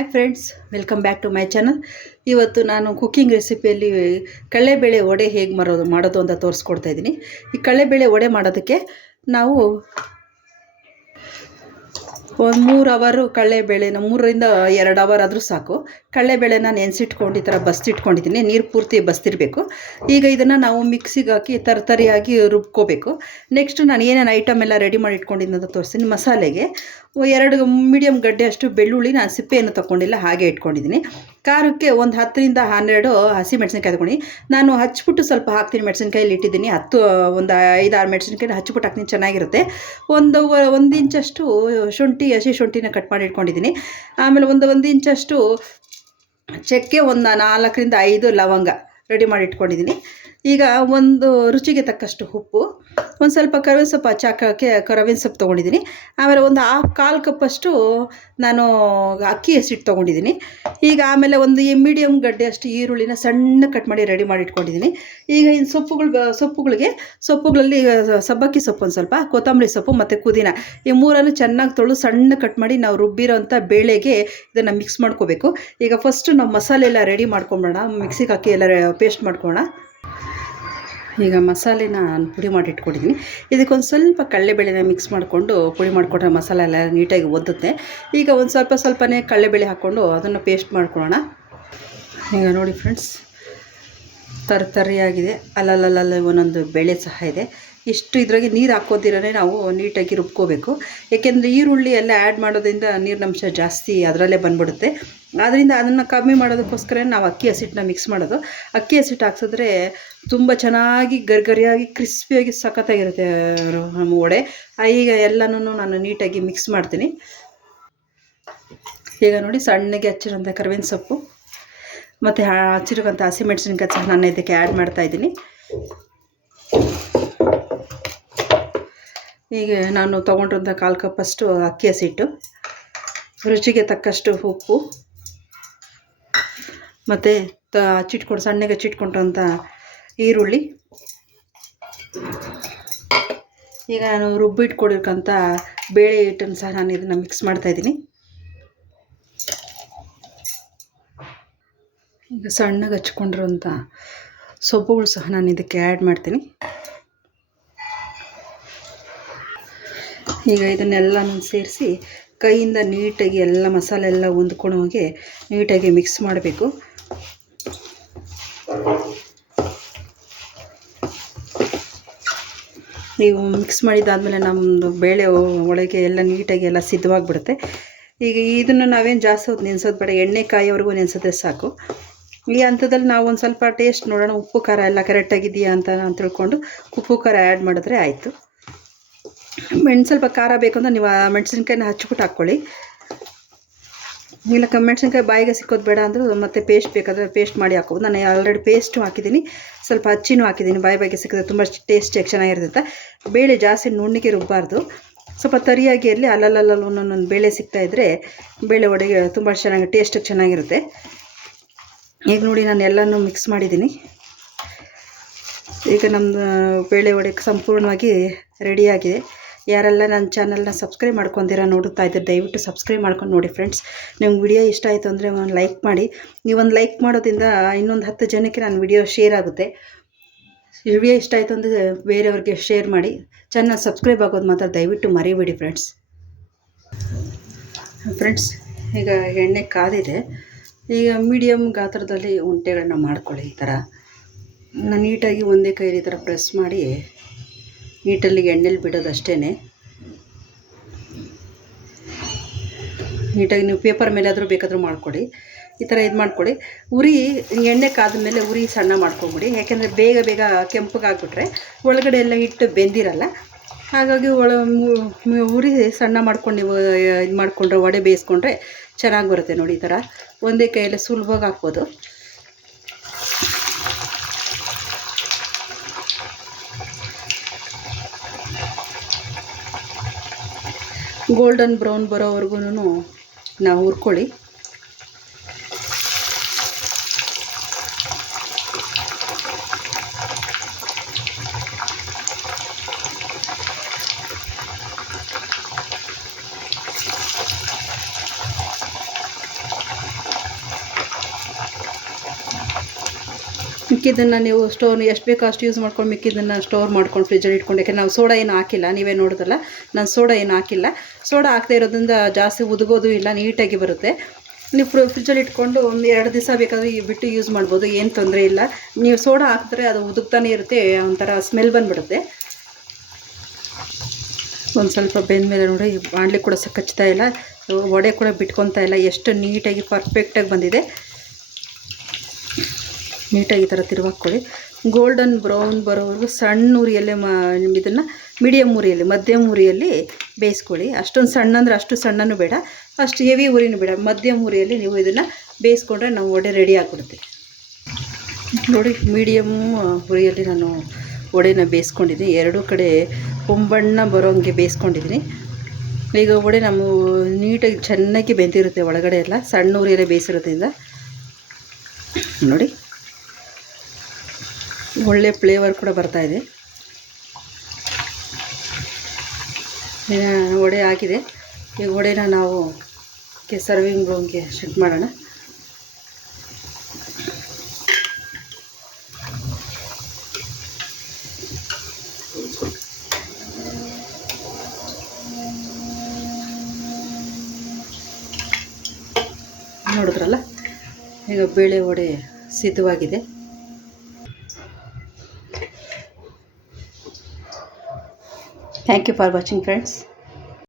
Hi friends, welcome back to my channel. ಇವತ್ತು ನಾನು cooking ರೆಸಿಪಿಯಲ್ಲಿ ಕಡಲೆಬೇಳೆ ವಡೆ ಹೇಗೆ ಮಾಡೋದು ಅಂತ ತೋರಿಸ್ಕೊಡ್ತಾ ಇದ್ದೀನಿ. ಈ ಕಡಲೆಬೇಳೆ ವಡೆ ಮಾಡೋದಕ್ಕೆ ನಾವು ಒಂದು 3 ಅವರು ಕಡಲೆಬೇಳೆನ 3ರಿಂದ 2 ಅವರ್ ಆದರೂ ಸಾಕು. ಕಡಲೆಬೇಳೆನ ನೆನೆಸಿಟ್ಕೊಂಡು ಈ ಥರ ಬಸ್ತಿಟ್ಕೊಂಡಿದ್ದೀನಿ. ನೀರು ಪೂರ್ತಿ ಬಸ್ತಿರಬೇಕು. ಈಗ ಇದನ್ನು ನಾವು ಮಿಕ್ಸಿಗೆ ಹಾಕಿ ತರಿಯಾಗಿ ರುಬ್ಕೋಬೇಕು. ನೆಕ್ಸ್ಟ್ ನಾನು ಏನೇನು ಐಟಮ್ ಎಲ್ಲ ರೆಡಿ ಮಾಡಿ ಇಟ್ಕೊಂಡಿದ್ದೀನಿ ಅಂತ ತೋರಿಸ್ತೀನಿ. ಮಸಾಲೆಗೆ 2 ಮೀಡಿಯಮ್ ಗಡ್ಡೆ ಅಷ್ಟು ಬೆಳ್ಳುಳ್ಳಿ, ನಾನು ಸಿಪ್ಪೆಯನ್ನು ತೊಗೊಂಡಿಲ್ಲ, ಹಾಗೆ ಇಟ್ಕೊಂಡಿದ್ದೀನಿ. ಖಾರಕ್ಕೆ ಒಂದು 10ರಿಂದ 12 ಹಸಿಮೆಣಸಿನ್ಕಾಯಿ ತೊಗೊಂಡು ನಾನು ಹಚ್ಬಿಟ್ಟು ಸ್ವಲ್ಪ ಹಾಕ್ತೀನಿ. ಮೆಣಸಿನ್ಕಾಯಲ್ಲಿ ಇಟ್ಟಿದ್ದೀನಿ. ಒಂದು 5-6 ಮೆಣಸಿನ್ಕಾಯಿ ಹಚ್ಬಿಟ್ಟು ಹಾಕ್ತೀನಿ, ಚೆನ್ನಾಗಿರುತ್ತೆ. ಒಂದು ಇಂಚಷ್ಟು ಹಸಿ ಶುಂಠಿನ ಕಟ್ ಮಾಡಿ ಇಟ್ಕೊಂಡಿದ್ದೀನಿ. ಆಮೇಲೆ ಒಂದು ಇಂಚಷ್ಟು ಚಕ್ಕೆ, ಒಂದು 4ರಿಂದ 5 ಲವಂಗ ರೆಡಿ ಮಾಡಿ ಇಟ್ಕೊಂಡಿದ್ದೀನಿ. ಈಗ ಒಂದು ರುಚಿಗೆ ತಕ್ಕಷ್ಟು ಉಪ್ಪು, ಒಂದು ಸ್ವಲ್ಪ ಕರಿಬೇವಿನ ಸೊಪ್ಪು ಹಚ್ಚಾಕೋಕ್ಕೆ ಕರಿಬೇವಿನ ಸೊಪ್ಪು ತೊಗೊಂಡಿದ್ದೀನಿ. ಆಮೇಲೆ ಒಂದು ಕಾಲು ಕಪ್ಪಷ್ಟು ನಾನು ಅಕ್ಕಿ ಹಸಿಟ್ಟು ತೊಗೊಂಡಿದ್ದೀನಿ. ಈಗ ಆಮೇಲೆ ಒಂದು ಮೀಡಿಯಮ್ ಗಡ್ಡೆ ಅಷ್ಟು ಈರುಳ್ಳಿನ ಸಣ್ಣ ಕಟ್ ಮಾಡಿ ರೆಡಿ ಮಾಡಿ ಇಟ್ಕೊಂಡಿದ್ದೀನಿ. ಈಗ ಈ ಸೊಪ್ಪುಗಳಲ್ಲಿ ಸಬ್ಬಕ್ಕಿ ಸೊಪ್ಪು, ಒಂದು ಸ್ವಲ್ಪ ಕೊತ್ತಂಬರಿ ಸೊಪ್ಪು ಮತ್ತು ಪುದೀನ, ಈ ಮೂರನ್ನು ಚೆನ್ನಾಗಿ ತೊಳೆದು ಸಣ್ಣ ಕಟ್ ಮಾಡಿ ನಾವು ರುಬ್ಬಿರೋಂಥ ಬೇಳೆಗೆ ಇದನ್ನು ಮಿಕ್ಸ್ ಮಾಡ್ಕೋಬೇಕು. ಈಗ ಫಸ್ಟು ನಾವು ಮಸಾಲೆ ಎಲ್ಲ ರೆಡಿ ಮಾಡ್ಕೊಂಬಿಡೋಣ. ಮಿಕ್ಸಿಗೆ ಹಾಕಿ ಎಲ್ಲ ಪೇಸ್ಟ್ ಮಾಡ್ಕೊಳ್ಳೋಣ. ಈಗ ಮಸಾಲೆನ ನಾನು ಪುಡಿ ಮಾಡಿ ಇಟ್ಕೊಂಡಿದ್ದೀನಿ. ಇದಕ್ಕೊಂದು ಸ್ವಲ್ಪ ಕಡಲೆಬೇಳೆನ ಮಿಕ್ಸ್ ಮಾಡಿಕೊಂಡು ಪುಡಿ ಮಾಡಿಕೊಂಡ್ರೆ ಮಸಾಲೆ ಎಲ್ಲ ನೀಟಾಗಿ ಒದ್ದುತ್ತೆ. ಈಗ ಒಂದು ಸ್ವಲ್ಪನೇ ಕಡಲೆಬೇಳೆ ಹಾಕ್ಕೊಂಡು ಅದನ್ನು ಪೇಸ್ಟ್ ಮಾಡ್ಕೊಳ್ಳೋಣ. ಈಗ ನೋಡಿ ಫ್ರೆಂಡ್ಸ್, ತರಿಯಾಗಿದೆ. ಅಲ್ಲಲ್ಲಲ್ಲಿ ಒಂದೊಂದು ಬೇಳೆ ಸಹ ಇದೆ. ಇಷ್ಟು ಇದ್ರಾಗೆ ನೀರು ಹಾಕೋದಿರೇ ನಾವು ನೀಟಾಗಿ ರುಬ್ಕೋಬೇಕು. ಏಕೆಂದರೆ ಈರುಳ್ಳಿ ಎಲ್ಲ ಆ್ಯಡ್ ಮಾಡೋದ್ರಿಂದ ನೀರಿನಂಶ ಜಾಸ್ತಿ ಅದರಲ್ಲೇ ಬಂದ್ಬಿಡುತ್ತೆ. ಆದ್ದರಿಂದ ಅದನ್ನು ಕಮ್ಮಿ ಮಾಡೋದಕ್ಕೋಸ್ಕರ ನಾವು ಅಕ್ಕಿ ಹಸಿಟ್ಟನ್ನ ಮಿಕ್ಸ್ ಮಾಡೋದು. ಅಕ್ಕಿ ಹಸಿಟ್ಟು ಹಾಕ್ಸಿದ್ರೆ ತುಂಬ ಚೆನ್ನಾಗಿ ಗರಿಯಾಗಿ ಕ್ರಿಸ್ಪಿಯಾಗಿ ಸಖತ್ತಾಗಿರುತ್ತೆ ನಮ್ಮ ವಡೆ. ಈಗ ಎಲ್ಲನೂ ನಾನು ನೀಟಾಗಿ ಮಿಕ್ಸ್ ಮಾಡ್ತೀನಿ. ಈಗ ನೋಡಿ, ಸಣ್ಣಗೆ ಹಚ್ಚಿರೋಂಥ ಕರಿಬೇವಿನ ಸೊಪ್ಪು ಮತ್ತು ಹಚ್ಚಿರೋಂಥ ಹಸಿಮೆಣಸಿನ್ಕಾಯಿ ಸಹ ನಾನು ಇದಕ್ಕೆ ಆ್ಯಡ್ ಮಾಡ್ತಾಯಿದ್ದೀನಿ. ಈಗ ನಾನು ತೊಗೊಂಡಿರೋಂಥ 1/4 ಕಪ್ಪಷ್ಟು ಅಕ್ಕಿ ಹಸಿಟ್ಟು, ರುಚಿಗೆ ತಕ್ಕಷ್ಟು ಉಪ್ಪು ಮತ್ತು ಸಣ್ಣಗೆ ಹಚ್ಚಿಟ್ಕೊಂಡ್ರಂಥ ಈರುಳ್ಳಿ. ಈಗ ನಾನು ರುಬ್ಬಿಟ್ಕೊಂಡಿರೋಂಥ ಬೇಳೆ ಹಿಟ್ಟನ್ನು ಸಹ ನಾನು ಇದನ್ನು ಮಿಕ್ಸ್ ಮಾಡ್ತಾಯಿದ್ದೀನಿ. ಈಗ ಸಣ್ಣಗೆ ಹಚ್ಕೊಂಡಿರೋಂಥ ಸೊಪ್ಪುಗಳು ಸಹ ನಾನು ಇದಕ್ಕೆ ಆ್ಯಡ್ ಮಾಡ್ತೀನಿ. ಈಗ ಇದನ್ನೆಲ್ಲನೂ ಸೇರಿಸಿ ಕೈಯಿಂದ ನೀಟಾಗಿ ಎಲ್ಲ ಮಸಾಲೆ ಎಲ್ಲ ಹೊಂದ್ಕೊಳ್ಳೋ ಹಾಗೆ ನೀಟಾಗಿ ಮಿಕ್ಸ್ ಮಾಡಬೇಕು. ನೀವು ಮಿಕ್ಸ್ ಮಾಡಿದ್ದಾದಮೇಲೆ ನಮ್ಮದು ಬೇಳೆ ಒಳಗೆ ಎಲ್ಲ ನೀಟಾಗಿ ಎಲ್ಲ ಸಿದ್ಧವಾಗಿಬಿಡುತ್ತೆ. ಈಗ ಇದನ್ನು ನಾವೇನು ಜಾಸ್ತಿ ಹೊತ್ತು ನೆನೆಸೋದು ಬೇಡ, ಎಣ್ಣೆ ಕಾಯೋವರೆಗೂ ನೆನೆಸಿದ್ರೆ ಸಾಕು. ಈ ಹಂತದಲ್ಲಿ ನಾವು ಒಂದು ಸ್ವಲ್ಪ ಟೇಸ್ಟ್ ನೋಡೋಣ, ಉಪ್ಪು ಖಾರ ಎಲ್ಲ ಕರೆಕ್ಟಾಗಿದೆಯಾ ಅಂತ ನಾನು ತಿಳ್ಕೊಂಡು ಉಪ್ಪು ಖಾರ ಆ್ಯಡ್ ಮಾಡಿದ್ರೆ ಆಯಿತು. ಸ್ವಲ್ಪ ಖಾರ ಬೇಕು ಅಂದರೆ ನೀವು ಮೆಣಸಿನ್ಕಾಯಿನ ಹಚ್ಬಿಟ್ಟು ಹಾಕ್ಕೊಳ್ಳಿ. ಇಲ್ಲ ಮೆಣಸಿನ್ಕಾಯಿ ಬಾಯಿಗೆ ಸಿಕ್ಕೋದು ಬೇಡ ಅಂದರೂ ಮತ್ತೆ ಪೇಸ್ಟ್ ಬೇಕಾದರೆ ಪೇಸ್ಟ್ ಮಾಡಿ ಹಾಕ್ಬೋದು. ನಾನು ಆಲ್ರೆಡಿ ಪೇಸ್ಟು ಹಾಕಿದ್ದೀನಿ, ಸ್ವಲ್ಪ ಹಚ್ಚಿನೂ ಹಾಕಿದ್ದೀನಿ. ಬಾಯಿಗೆ ಸಿಕ್ಕಿದ್ರೆ ತುಂಬ ಟೇಸ್ಟಿಯಾಗಿ ಚೆನ್ನಾಗಿರುತ್ತೆ. ಬೇಳೆ ಜಾಸ್ತಿ ನುಣ್ಣಗೆ ರುಬ್ಬಾರ್ದು, ಸ್ವಲ್ಪ ತರಿಯಾಗಿ ಇರಲಿ. ಅಲ್ಲಲ್ಲಲ್ಲಿ ಒಂದೊಂದು ಬೇಳೆ ಸಿಗ್ತಾಯಿದ್ರೆ ಬೇಳೆ ವಡೆಗೆ ತುಂಬ ಚೆನ್ನಾಗಿ ಟೇಸ್ಟಿಗೆ ಚೆನ್ನಾಗಿರುತ್ತೆ. ಈಗ ನೋಡಿ, ನಾನು ಎಲ್ಲನೂ ಮಿಕ್ಸ್ ಮಾಡಿದ್ದೀನಿ. ಈಗ ನಮ್ಮದು ಬೇಳೆ ವಡೆಗೆ ಸಂಪೂರ್ಣವಾಗಿ ರೆಡಿಯಾಗಿದೆ. ಯಾರೆಲ್ಲ ನನ್ನ ಚಾನಲ್ನ ಸಬ್ಸ್ಕ್ರೈಬ್ ಮಾಡ್ಕೊತೀರಾ ನೋಡುತ್ತಾ ಇದ್ದರೆ ದಯವಿಟ್ಟು ಸಬ್ಸ್ಕ್ರೈಬ್ ಮಾಡ್ಕೊಂಡು ನೋಡಿ ಫ್ರೆಂಡ್ಸ್. ನಿಮ್ಗೆ ವಿಡಿಯೋ ಇಷ್ಟ ಆಯಿತು ಅಂದರೆ ಒಂದು ಲೈಕ್ ಮಾಡಿ. ನೀವೊಂದು ಲೈಕ್ ಮಾಡೋದ್ರಿಂದ ಇನ್ನೊಂದು 10 ಜನಕ್ಕೆ ನನ್ನ ವಿಡಿಯೋ ಶೇರ್ ಆಗುತ್ತೆ. ವಿಡಿಯೋ ಇಷ್ಟ ಆಯಿತು ಅಂದರೆ ಬೇರೆಯವ್ರಿಗೆ ಶೇರ್ ಮಾಡಿ. ಚಾನಲ್ ಸಬ್ಸ್ಕ್ರೈಬ್ ಆಗೋದು ಮಾತ್ರ ದಯವಿಟ್ಟು ಮರಿಬೇಡಿ ಫ್ರೆಂಡ್ಸ್. ಈಗ ಎಣ್ಣೆ ಕಾದಿದೆ. ಈಗ ಮೀಡಿಯಮ್ ಗಾತ್ರದಲ್ಲಿ ಉಂಡೆಗಳನ್ನ ಮಾಡ್ಕೊಳ್ಳಿ. ಈ ಥರ ನಾನು ನೀಟಾಗಿ ಒಂದೇ ಕೈಲಿ ಈ ಥರ ಪ್ರೆಸ್ ಮಾಡಿ ನೀಟಲ್ಲಿ ಎಣ್ಣೆಲಿ ಬಿಡೋದು ಅಷ್ಟೇ. ನೀಟಾಗಿ ನೀವು ಪೇಪರ್ ಮೇಲಾದರೂ ಬೇಕಾದರೂ ಮಾಡ್ಕೊಡಿ. ಈ ಥರ ಇದು ಮಾಡ್ಕೊಳ್ಳಿ. ಉರಿ ಎಣ್ಣೆ ಕಾದ ಮೇಲೆ ಉರಿ ಸಣ್ಣ ಮಾಡ್ಕೊಂಬಿಡಿ. ಯಾಕೆಂದರೆ ಬೇಗ ಕೆಂಪಗಾಗ್ಬಿಟ್ರೆ ಒಳಗಡೆ ಎಲ್ಲ ಹಿಟ್ಟು ಬೆಂದಿರಲ್ಲ. ಹಾಗಾಗಿ ಉರಿ ಸಣ್ಣ ಮಾಡ್ಕೊಂಡು ನೀವು ಇದು ಮಾಡಿಕೊಂಡ್ರೆ ವಡೆ ಬೇಯಿಸ್ಕೊಂಡ್ರೆ ಚೆನ್ನಾಗಿ ಬರುತ್ತೆ. ನೋಡಿ, ಈ ಥರ ಒಂದೇ ಕೈಯಲ್ಲೇ ಸುಲಭವಾಗಿ ಹಾಕ್ಬೋದು. ಗೋಲ್ಡನ್ ಬ್ರೌನ್ ಬರೋವರೆಗೂ ನಾವು ಹುರ್ಕೊಳ್ಳಿ. ಮಿಕ್ಕಿದ್ದನ್ನು ನೀವು ಸ್ಟೋರ್ ಎಷ್ಟು ಬೇಕೋ ಅಷ್ಟು ಯೂಸ್ ಮಾಡ್ಕೊಂಡು ಮಿಕ್ಕಿದ್ದನ್ನು ಸ್ಟೋರ್ ಮಾಡ್ಕೊಂಡು ಫ್ರಿಜ್ಜಲ್ಲಿ ಇಟ್ಕೊಂಡು, ಯಾಕೆ ನಾವು ಸೋಡಾ ಏನು ಹಾಕಿಲ್ಲ, ನೀವೇ ನೋಡಿದ್ರಲ್ಲ ನಾನು ಸೋಡಾ ಏನು ಹಾಕಿಲ್ಲ. ಸೋಡಾ ಹಾಕದೇ ಇರೋದ್ರಿಂದ ಜಾಸ್ತಿ ಉದುಗೋದು ಇಲ್ಲ, ನೀಟಾಗಿ ಬರುತ್ತೆ. ನೀವು ಫ್ರಿಜ್ಜಲ್ಲಿ ಇಟ್ಕೊಂಡು ಒಂದು 2 ದಿವಸ ಬೇಕಾದರೆ ಬಿಟ್ಟು ಯೂಸ್ ಮಾಡ್ಬೋದು, ಏನು ತೊಂದರೆ ಇಲ್ಲ. ನೀವು ಸೋಡಾ ಹಾಕಿದ್ರೆ ಅದು ಉದುಗ್ತಾನೆ ಇರುತ್ತೆ, ಒಂಥರ ಸ್ಮೆಲ್ ಬಂದುಬಿಡುತ್ತೆ. ಒಂದು ಸ್ವಲ್ಪ ಬೆಂದಮೇಲೆ ನೋಡಿ ಬಾಣಲೆ ಕೂಡ ಕಚ್ತಾ ಇಲ್ಲ, ವಡೆ ಕೂಡ ಬಿಟ್ಕೊತಾ ಇಲ್ಲ, ಎಷ್ಟು ನೀಟಾಗಿ ಪರ್ಫೆಕ್ಟಾಗಿ ಬಂದಿದೆ. ನೀಟಾಗಿ ಈ ಥರ ತಿರುವಾಕ್ಕೊಳ್ಳಿ. ಗೋಲ್ಡನ್ ಬ್ರೌನ್ ಬರೋವರೆಗೂ ಸಣ್ಣ ಉರಿಯಲ್ಲೇ ಇದನ್ನು ಮೀಡಿಯಮ್ ಉರಿಯಲ್ಲಿ, ಮಧ್ಯಮ ಉರಿಯಲ್ಲಿ ಬೇಯಿಸ್ಕೊಳ್ಳಿ. ಅಷ್ಟೊಂದು ಸಣ್ಣ ಅಂದರೆ ಅಷ್ಟು ಸಣ್ಣನೂ ಬೇಡ, ಅಷ್ಟು ಹೆವಿ ಉರಿನೂ ಬೇಡ, ಮಧ್ಯಮ ಉರಿಯಲ್ಲಿ ನೀವು ಇದನ್ನು ಬೇಯಿಸ್ಕೊಂಡ್ರೆ ನಾವು ವಡೆ ರೆಡಿ ಆಗಿಬಿಡುತ್ತೆ. ನೋಡಿ ಮೀಡಿಯಮ್ ಉರಿಯಲ್ಲಿ ನಾನು ವಡೆನ ಬೇಯಿಸ್ಕೊಂಡಿದ್ದೀನಿ, ಎರಡೂ ಕಡೆ ಹೊಂಬಣ್ಣ ಬರೋಂಗೆ ಬೇಯಿಸ್ಕೊಂಡಿದ್ದೀನಿ. ಈಗ ವಡೆ ನಾವು ನೀಟಾಗಿ ಚೆನ್ನಾಗಿ ಬೆಂದಿರುತ್ತೆ ಒಳಗಡೆ ಎಲ್ಲ, ಸಣ್ಣ ಉರಿಯಲ್ಲೇ ಬೇಯಿಸಿರೋದ್ರಿಂದ ನೋಡಿ ಒಳ್ಳೆ ಫ್ಲೇವರ್ ಕೂಡ ಬರ್ತಾಯಿದೆ. ವಡೆ ಆಗಿದೆ. ಈ ವಡೆನ ನಾವು ಸರ್ವಿಂಗ್ ಬೌಲ್ಗೆ ಶಿಫ್ಟ್ ಮಾಡೋಣ. ನೋಡಿದ್ರಲ್ಲ, ಈಗ ಬೇಳೆ ವಡೆ ಸಿದ್ಧವಾಗಿದೆ. Thank you for watching friends.